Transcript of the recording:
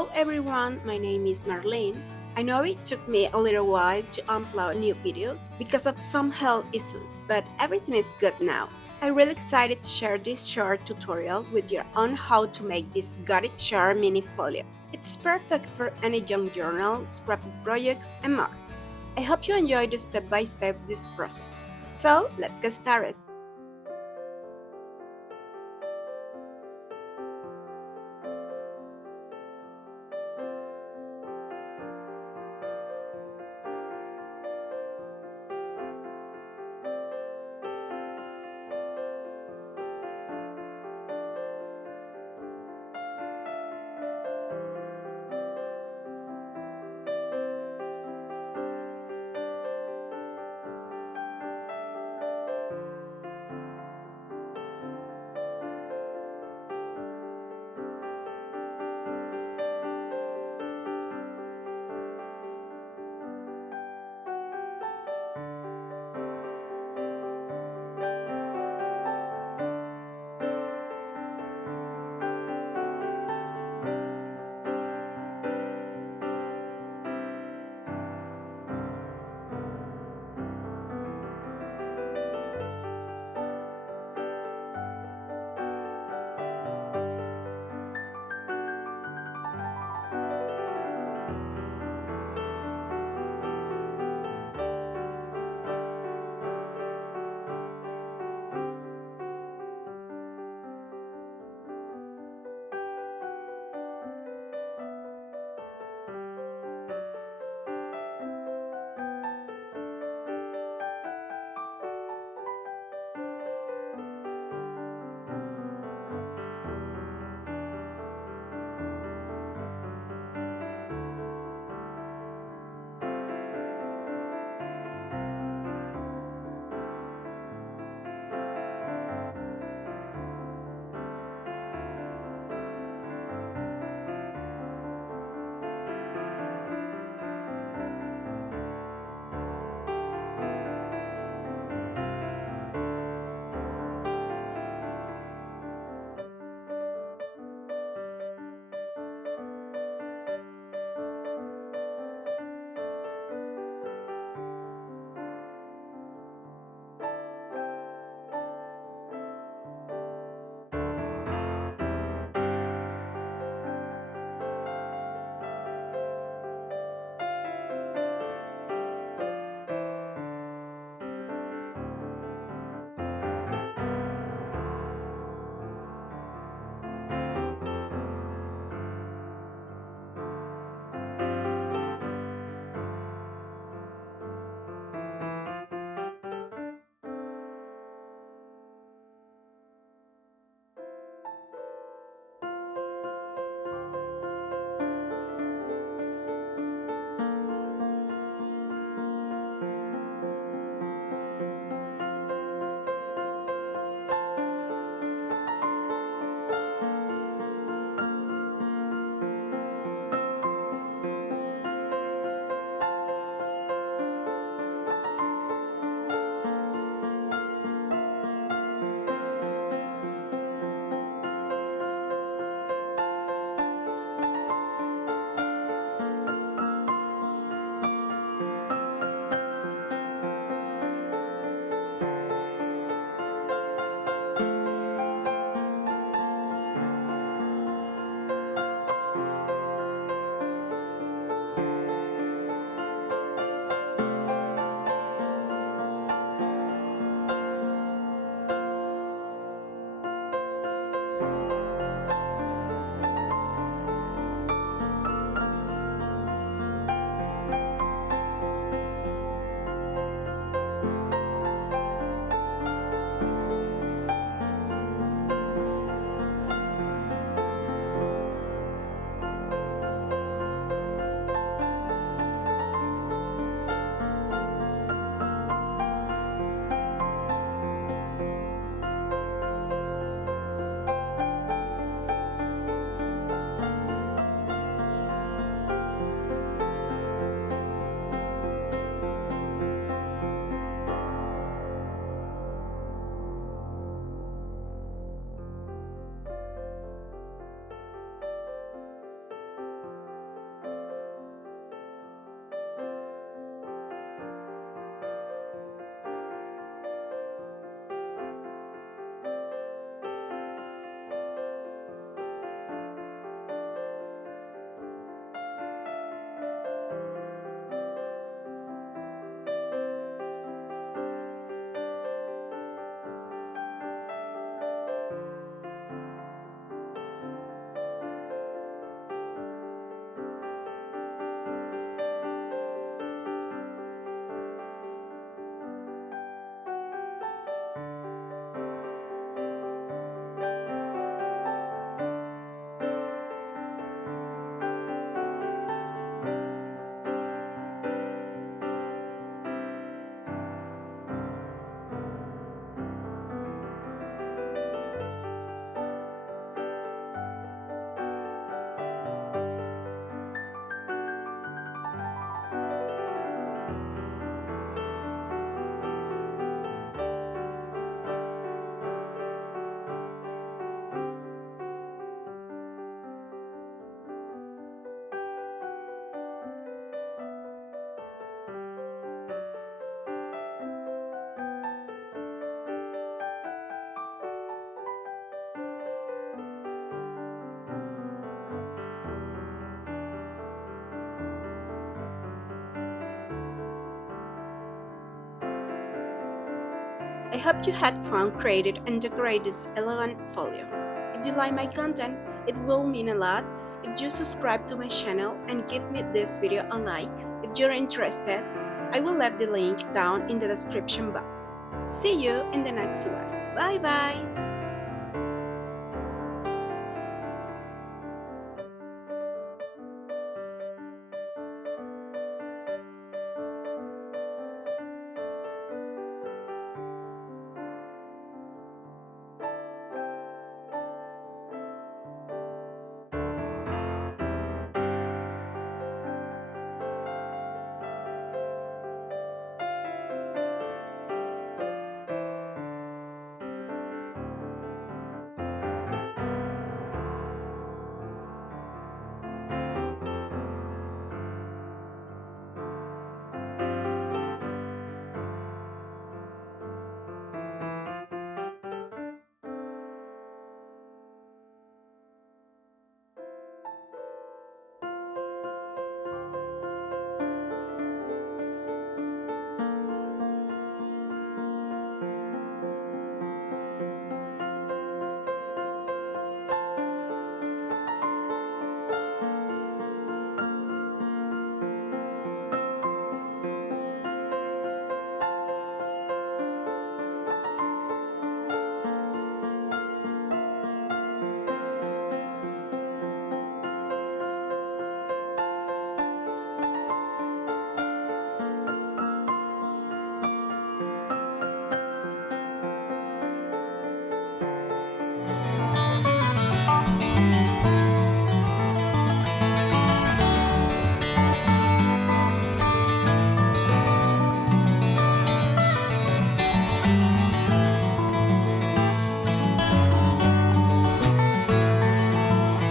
Hello everyone, my name is Marlene. I know it took me a little while to upload new videos because of some health issues, but everything is good now. I'm really excited to share this short tutorial with you on how to make this Gothic chart mini folio. It's perfect for any young journal, scrapbook projects, and more. I hope you enjoy the step-by-step this process. So let's get started. I hope you had fun creating and decorating this elegant folio. If you like my content, it will mean a lot if you subscribe to my channel and give me this video a like. If you're interested, I will leave the link down in the description box. See you in the next one. Bye bye!